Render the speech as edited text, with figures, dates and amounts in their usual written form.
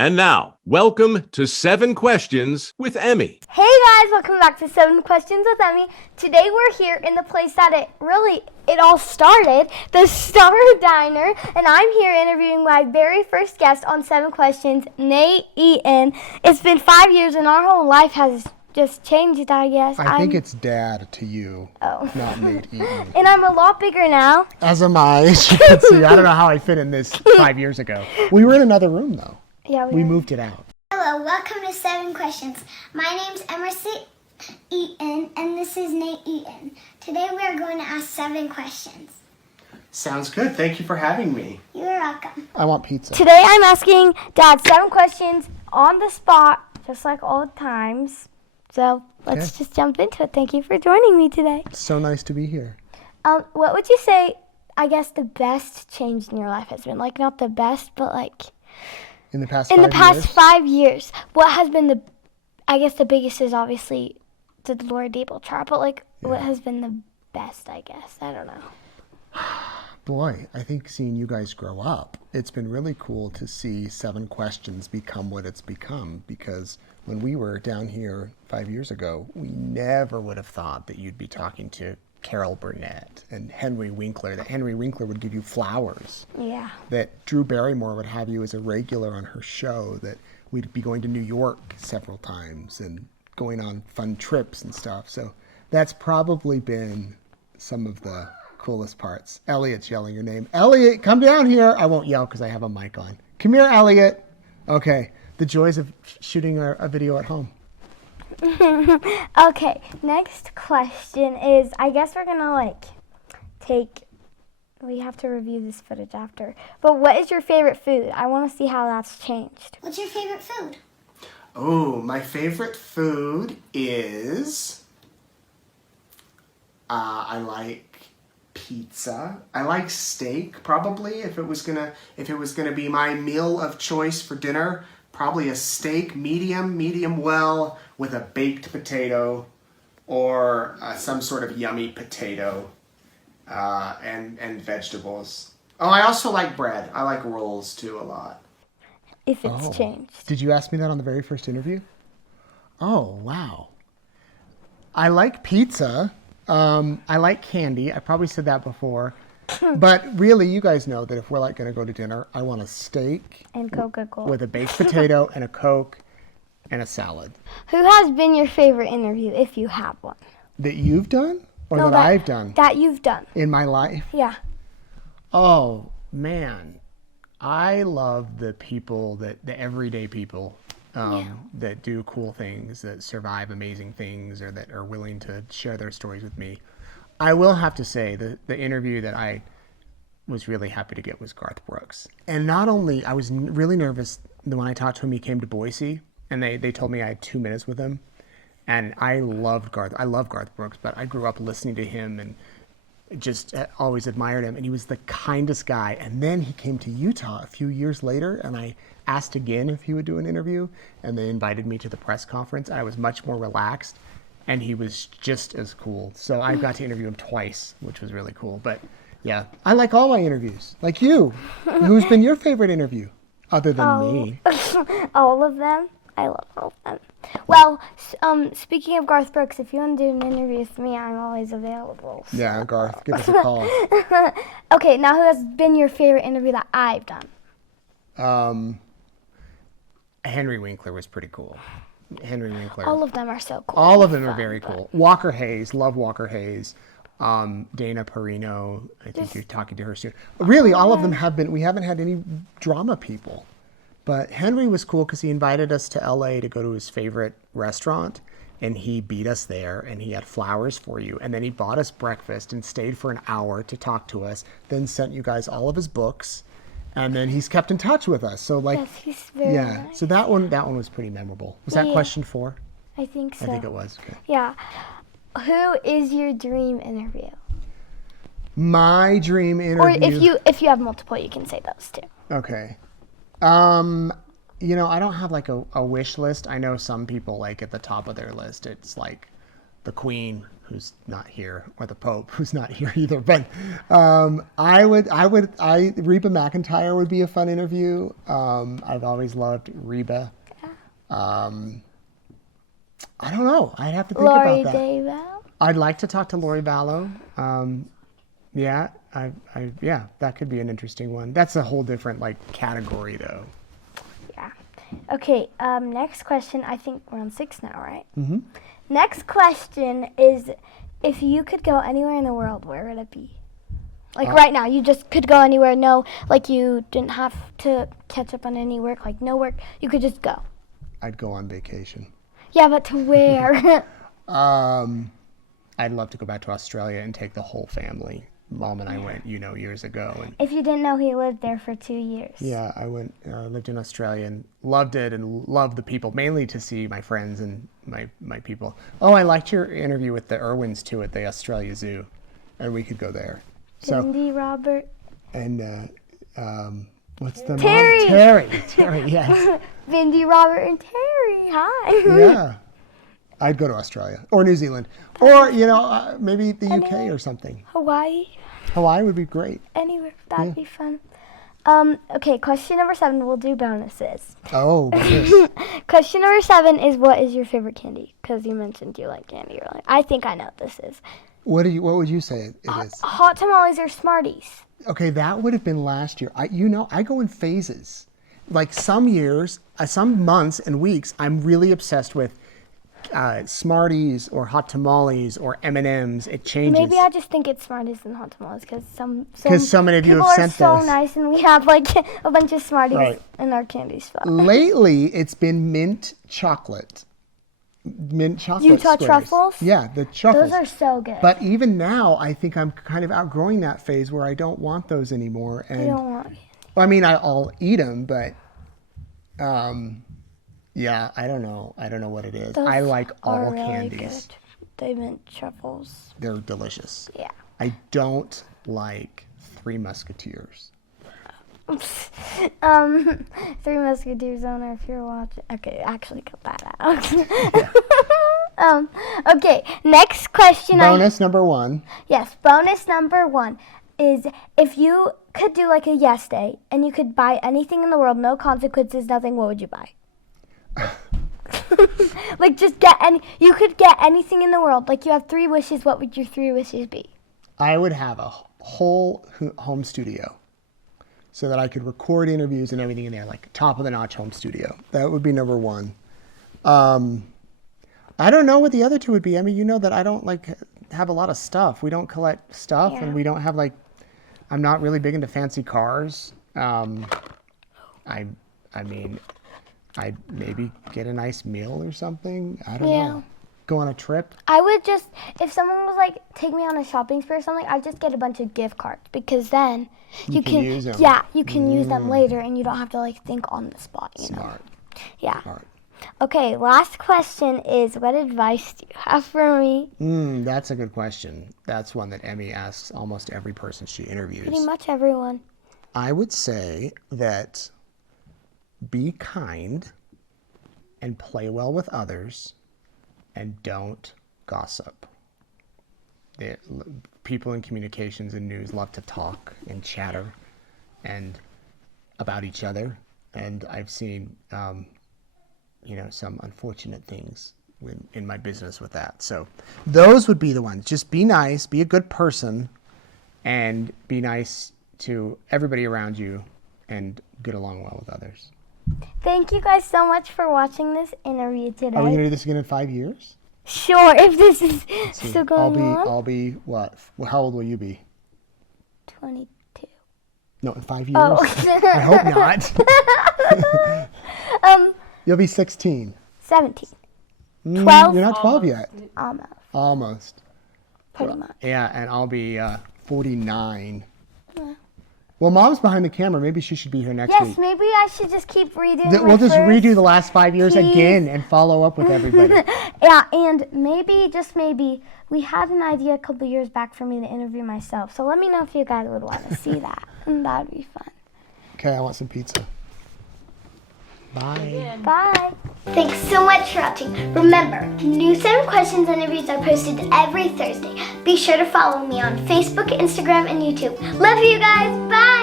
And now, welcome to 7 Questions with Emmy. Hey guys, welcome back to 7 Questions with Emmy. Today we're here in the place that it all started, the Star Diner, and I'm here interviewing my very first guest on 7 Questions, Nate Eaton. It's been 5 years and our whole life has just changed, I guess. I think it's Dad to you, not Nate Eaton. And I'm a lot bigger now. As am I, as you can see. I don't know how I fit in this 5 years ago. We were in another room, though. Yeah, we moved it out. Hello, welcome to 7 Questions. My name's Emerson Eaton, and this is Nate Eaton. Today we are going to ask 7 questions. Sounds good. Thank you for having me. You're welcome. I want pizza. Today I'm asking Dad 7 questions on the spot, just like old times. So let's just jump into it. Thank you for joining me today. So nice to be here. What would you say, I guess, the best change in your life has been? Like, not the best, but like... In the past 5 years, what has been the biggest is obviously the Laura Dable trial, but like, what has been the best, I guess? I don't know. Boy, I think seeing you guys grow up, it's been really cool to see 7 Questions become what it's become, because when we were down here 5 years ago, we never would have thought that you'd be talking to Carol Burnett and Henry Winkler, that Henry Winkler would give you flowers. Yeah. That Drew Barrymore would have you as a regular on her show, that we'd be going to New York several times and going on fun trips and stuff. So that's probably been some of the coolest parts. Elliot's yelling your name. Elliot, come down here. I won't yell because I have a mic on. Come here, Elliot. Okay. The joys of shooting a video at home. Okay, next question is, I guess we're gonna we have to review this footage after, but what is your favorite food? I want to see how that's changed. What's your favorite food? Oh, my favorite food is... I like pizza. I like steak, probably. If it was gonna be my meal of choice for dinner, probably a steak, medium well, with a baked potato or some sort of yummy potato and vegetables. Oh, I also like bread. I like rolls too a lot. If it's changed. Did you ask me that on the very first interview? Oh, wow. I like pizza. I like candy. I probably said that before. But really, you guys know that if we're like going to go to dinner, I want a steak And Coca-Cola. with a baked potato and a Coke and a salad. Who has been your favorite interview, if you have one? That you've done or No, that I've done That you've done. in my life? Yeah. Oh, man. I love the people, the everyday people that do cool things, that survive amazing things, or that are willing to share their stories with me. I will have to say the interview that I was really happy to get was Garth Brooks. And not only, I was really nervous when I talked to him, he came to Boise, and they told me I had 2 minutes with him. And I love Garth Brooks, but I grew up listening to him and just always admired him. And he was the kindest guy. And then he came to Utah a few years later, and I asked again if he would do an interview, and they invited me to the press conference. I was much more relaxed. And he was just as cool. So I got to interview him twice, which was really cool. But yeah, I like all my interviews, like you. Who's been your favorite interview other than me? All of them. I love all of them. Well, speaking of Garth Brooks, if you want to do an interview with me, I'm always available. So. Yeah, Garth, give us a call. Okay, now who has been your favorite interview that I've done? Henry Winkler was pretty cool. Henry Winkler. All of them are so cool. All of them are very cool. Walker Hayes, love Walker Hayes. Dana Perino, I think you're talking to her soon. Really, all of them have been. We haven't had any drama people. But Henry was cool because he invited us to LA to go to his favorite restaurant, and he beat us there, and he had flowers for you. And then he bought us breakfast and stayed for an hour to talk to us, then sent you guys all of his books. And then he's kept in touch with us. So like, Yes, he's very nice. So that one was pretty memorable. Was that question 4? I think so. I think it was. Okay. Yeah. Who is your dream interview? My dream interview. Or if you have multiple, you can say those too. Okay. I don't have like a wish list. I know some people like at the top of their list, it's like the Queen, who's not here, or the Pope, who's not here either. But Reba McEntire would be a fun interview. I've always loved Reba. I don't know. I'd have to think Lori about that. Daybell. I'd like to talk to Lori Vallow. Yeah, yeah, that could be an interesting one. That's a whole different category though. Yeah. Okay. Next question. I think we're on 6 now, right? Mm-hmm. Next question is, if you could go anywhere in the world, where would it be? Right now, you just could go anywhere. No, you didn't have to catch up on any work. No work. You could just go. I'd go on vacation. Yeah, but to where? I'd love to go back to Australia and take the whole family. Mom and I went, years ago. And If you didn't know, he lived there for 2 years. yeah, I went, lived in Australia and loved it and loved the people, mainly to see my friends and my people. Oh, I liked your interview with the Irwins too at the Australia Zoo, and we could go there. So Cindy, Robert. and what's the Terry. Mom? Terry, yes. Vindy, Robert, and Terry. Hi. Yeah. I'd go to Australia or New Zealand or, maybe the UK or something. Hawaii. Hawaii would be great. Anywhere. That'd be fun. Okay, question number 7. We'll do bonuses. Oh, goodness. Question number 7 is, what is your favorite candy? Because you mentioned you like candy earlier. I think I know what this is. What would you say it is? Hot tamales or Smarties? Okay, that would have been last year. I go in phases. Some years, some months and weeks, I'm really obsessed with Smarties or hot tamales or M&Ms. It changes. Maybe I just think it's Smarties and hot tamales because so many of you have sent people are so this. nice, and we have a bunch of Smarties in our candy spot. Lately, it's been mint chocolate. Utah squares. truffles? Yeah, the truffles. Those are so good. But even now, I think I'm kind of outgrowing that phase where I don't want those anymore. And You don't want well, I mean, I'll eat them, but yeah, I don't know. I don't know what it is. Those I like all are really candies. good. They mint truffles. They're delicious. Yeah. I don't like Three Musketeers. Three Musketeers owner, if you're watching. Okay, actually cut that out. Okay, next question. Bonus number 1. Yes, bonus number 1 is, if you could do a yes day and you could buy anything in the world, no consequences, nothing, what would you buy? Just you could get anything in the world. You have 3 wishes, what would your 3 wishes be? I would have a whole home studio so that I could record interviews and everything in there, top of the notch home studio. That would be number 1. I don't know what the other 2 would be. I mean, you know that I don't have a lot of stuff. We don't collect stuff, and we don't have I'm not really big into fancy cars. I mean, I'd maybe get a nice meal or something. I don't know. Go on a trip. I would just, if someone was take me on a shopping spree or something, I'd just get a bunch of gift cards, because then you can use them. Yeah, you can use them later, and you don't have to think on the spot. Smart. Yeah. Smart. Okay, last question is, what advice do you have for me? That's a good question. That's one that Emmy asks almost every person she interviews. Pretty much everyone. I would say that be kind and play well with others and don't gossip. People in communications and news love to talk and chatter and about each other. And I've seen some unfortunate things in my business with that. So those would be the ones. Just be nice, be a good person, and be nice to everybody around you and get along well with others. Thank you guys so much for watching this interview today. Are we going to do this again in 5 years? Sure, if this is still going on. I'll be what? Well, how old will you be? 22. No, in 5 years? Oh. I hope not. You'll be 16. 17. 12. You're not 12 yet. Almost. Pretty much. Yeah, and I'll be 49. Yeah. Well, Mom's behind the camera. Maybe she should be here next week. Yes, maybe I should just keep redoing We'll just redo the last 5 years again and follow up with everybody. Yeah, and maybe, just maybe, we had an idea a couple years back for me to interview myself. So let me know if you guys would want to see that. And that would be fun. Okay, I want some pizza. Bye. Bye. Thanks so much for watching. Remember, new 7 questions interviews are posted every Thursday. Be sure to follow me on Facebook, Instagram, and YouTube. Love you guys. Bye!